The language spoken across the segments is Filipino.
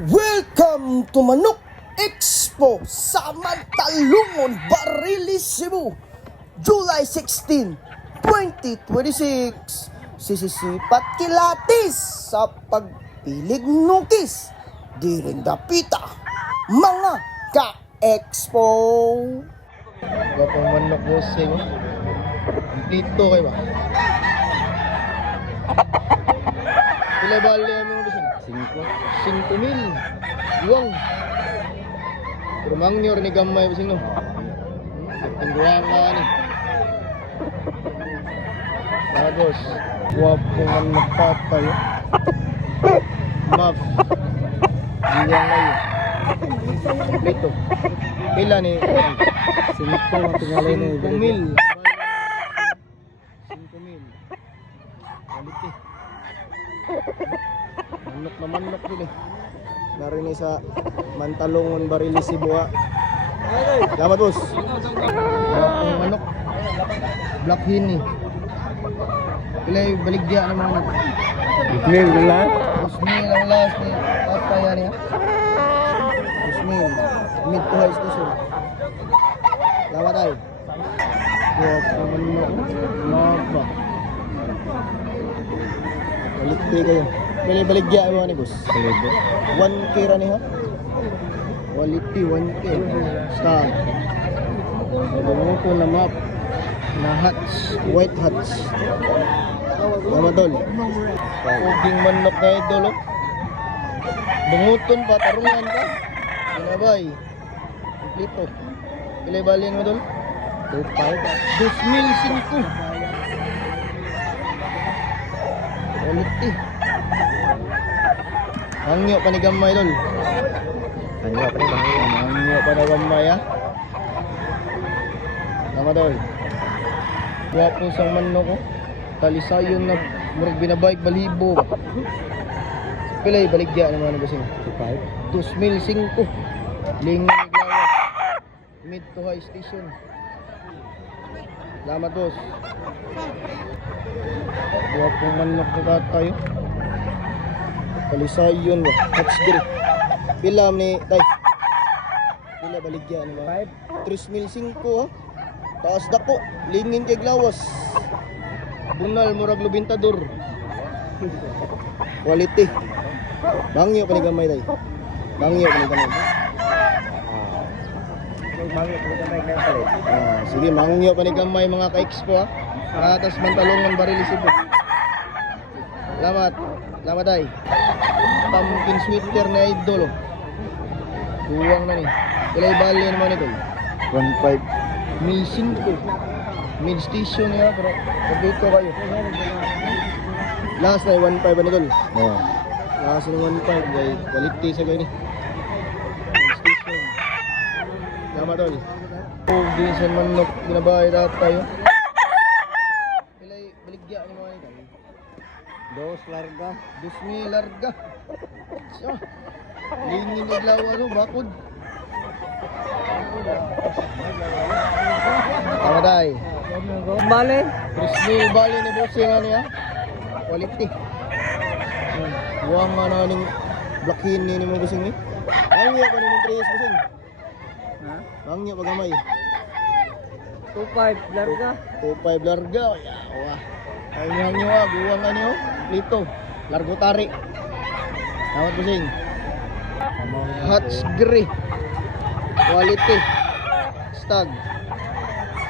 Welcome to Manok Expo sa Mantalungon, Barilis, Cebu, July 16, 2026. Sisisipat kilatis sa pagpilig nukis, di rin dapita mga ka-expo. Gapang manok bossing. Dito kayo ba? Pila bali mo bossing? 5,000. Luwang. Pero mangnyor ni gamay bossing no. Pingguang ka ni. Bagos. Guwapong manok patay. Map. Diyan kayo. Dito. Pila ni? 5 ang tingalay na 5,000. 5,000. Quality. Manok na manok din eh. Narinig sa Mantalungon, Barilis, Cebu. Salamat boss. Ang manok. Black Henny. Pilay baligya ng mga manok. Clear na lang. 2,000 ang last ni apa yan ya? 2,000. Mid to high station. Salamat ay. Buwag ang manok. Maba. Baligti kayo. Pilay baligya ang mga ni boss. 1K ra ni ha? Quality 1K. Star. Nabungo ko na map. Na hats. White hats. Namadol. Uging manok na idol. Bunguton pa. Tarungan ka. Ginabay. Kumplito. Pilay bali ang madol? 2,500. 2,005. Quality. Hangyo pa ni gamay dol. Hangyo pa ni gamay ha. Tama dol. Wapo sang manok ko. Talisayon na murag binabayik balibo. Pilay baligya naman ni bossing. 2,005. Lingon iglawas. Mid to high station. Salamat boss. Wapo manok na tayo. Talisayon ba? Touch grip. Pila ni tay? Pila baligya ni ba? 3,005 ha? Taas dako. Lingin kay glawas. Bunal murag lubintador. Quality. Bangyo pa ni gamay tay. Bangyo pa ni gamay. Sige, mangyo pa ni gamay mga ka-expo ha. Atas Mantalungon, Barilis, Cebu. Salamat. Salamat ay. Pumpkin sweater na idol. Buwang na ni. Ilay bali naman ito. 1.5. 1,500. Mid station niya pero dito kayo. Last na 1.5 ba nito? Oh. Last na 1.5 guys. Quality sa ganyan. Mid station. Salamat tol. Oh, di sa manok binabayad at tayo. Ilay baligya ni mga ito. 2 larga. 2,000 larga. Siya. Lingin iglaw ano, bakod. Tama tayo. Bale. 3,000 bali ni bossing ano ya. Quality. Buwang nga na ning black henny ni mo bossing ni. Angyo pa ni mong 3 bossing. Ha? Angyo pa gamay. 2.5 larga. 2,500 larga. Yawa. Ay angyo ah, buwang ano yo. Lito. Largo tari. Salamat bossing. Hats gray. Quality. Stag.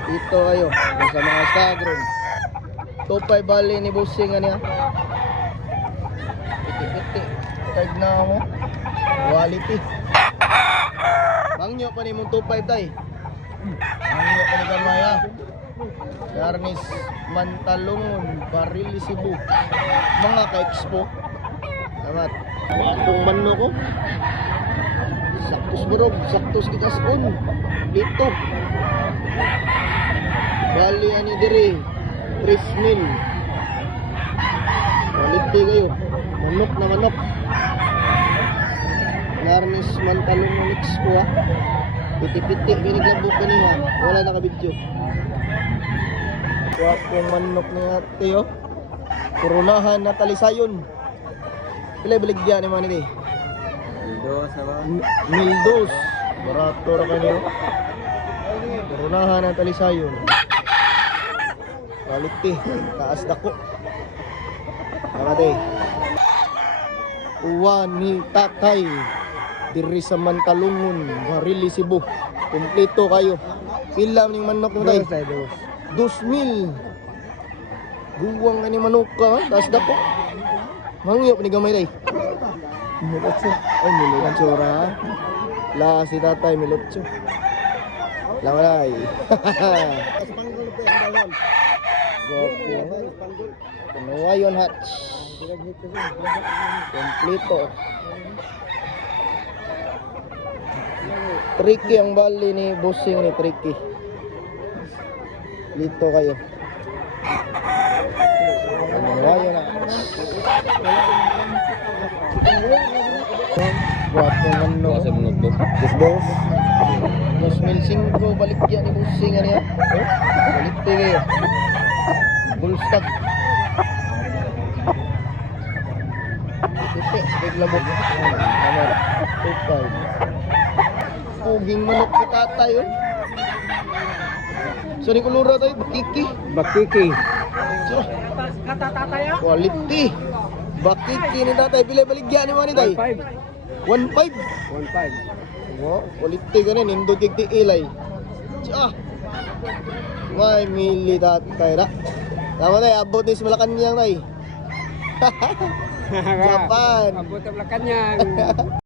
Dito kayo. Sa mga stag room. 2,500 bali ni bossing ano ya. Piti-piti. Tag na mo. Quality. Mangyo pa ni mong 2,500 tay. Mangyo pa ni gamaya. Garnis Mantalungon, Barilis, Cebu. Mga ka-expo. Salamat. Itong manok ko. Saktos burog, saktos di kaskon. Dito. Bali ani diri. 3,000. Quality kayo. Manok na manok. Garnis Mantalungon Expo ha. Piti-piti, biniglabok ka niya. Wala nakabidyo. Wapong manok na ate oh. Kurunahan na talisayon. Pilay baligya ni mga niti. Mildos. Barato ra kayo. Turunahan ang talisayon. Quality. Taas dako. Kamatay. Uwan ni Tatay. Diri sa Mantalungon. Barili Cebu. Kompleto kayo. Pila ning manok mo tay? 2,000. Guwang ka ni manok ka. Taas dako. Mangyo pa ni gamay tay. Milotso. Ay, milotso ra. La si Tatay milotso. Lamalay. Penuwayon hatch. Kompleto. Tricky ang bali ni bossing ni Tricky. Lito kayo. Penuwayon hatch. Guwapo man no. Yes, boss. 2,500 balik yan ni bossing ano yan. Balik kayo. Full stock. Ito, big labog. Ano? 2,500. Puging manok ni Tatay yun. Saan yung kulura tayo? Bakiki. Bakiki. So, quality. Bakiki ni Tatay. Pila baligyan ni Manny tay? 1,500. 1.5. Oh, quality ka na. Nindot kikti ilay. Tiyo. May mili Tatay na. Tama tayo. Abot ni si Malacanang tay. Japan. Abot ang Malacanang.